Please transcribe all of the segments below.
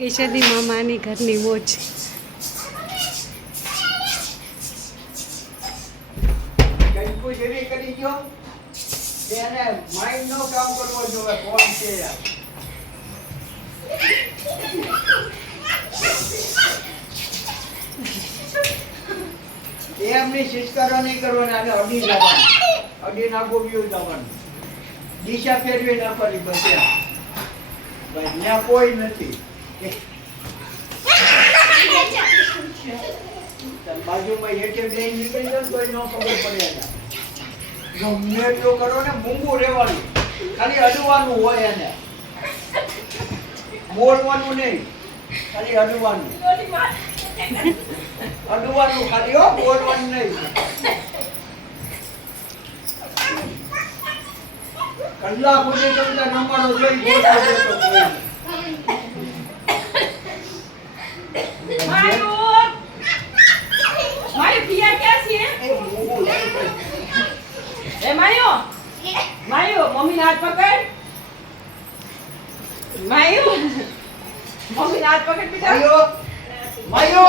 કેશવની મામાની ઘરની મોજ. કંકુ જેવી કરી ગયો એને માઇન્ડ નો કામ કરવો જોઈએ કોણ છે એમની શિષ્કારો નહીં કરવાના અને અડી જવાનું અડી નાખો વ્યુ જવાનું દિશા ફેરવી નાખવાની બસ્યા ત્યાં કોઈ નથી બાજુમાં એટીએમ લઈને નીકળી જાય કોઈ ન ખબર પડે ગમે એટલું કરો ને મૂંગું રહેવાનું ખાલી અડવાનું હોય એને બોલવાનું નહીં ખાલી અડવાનું અડવાનું ખાલી હો બોલવાનું નહીં કલાક સુધી તમને નંબરો જોઈ બોલતો मायो पिया क्या सी है ए मायो मायो मम्मी ने हाथ पकड़ मायो मम्मी ने हाथ पकड़ बेटा માયો માયો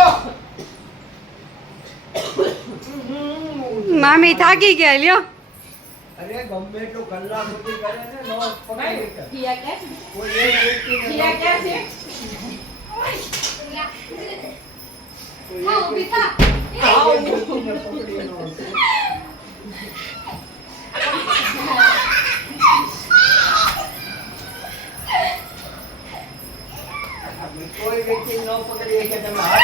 મામી થાકી ગયા લ્યો. અરે ગમે એટલું કલાક સુધી કરે ને નો मायो પકડી पिया क्या सी કોઈ એક વ્યક્તિને पिया क्या सी हाँ बिता आओ પકડી નો કોઈ વ્યક્તિ ન પકડી કે તમે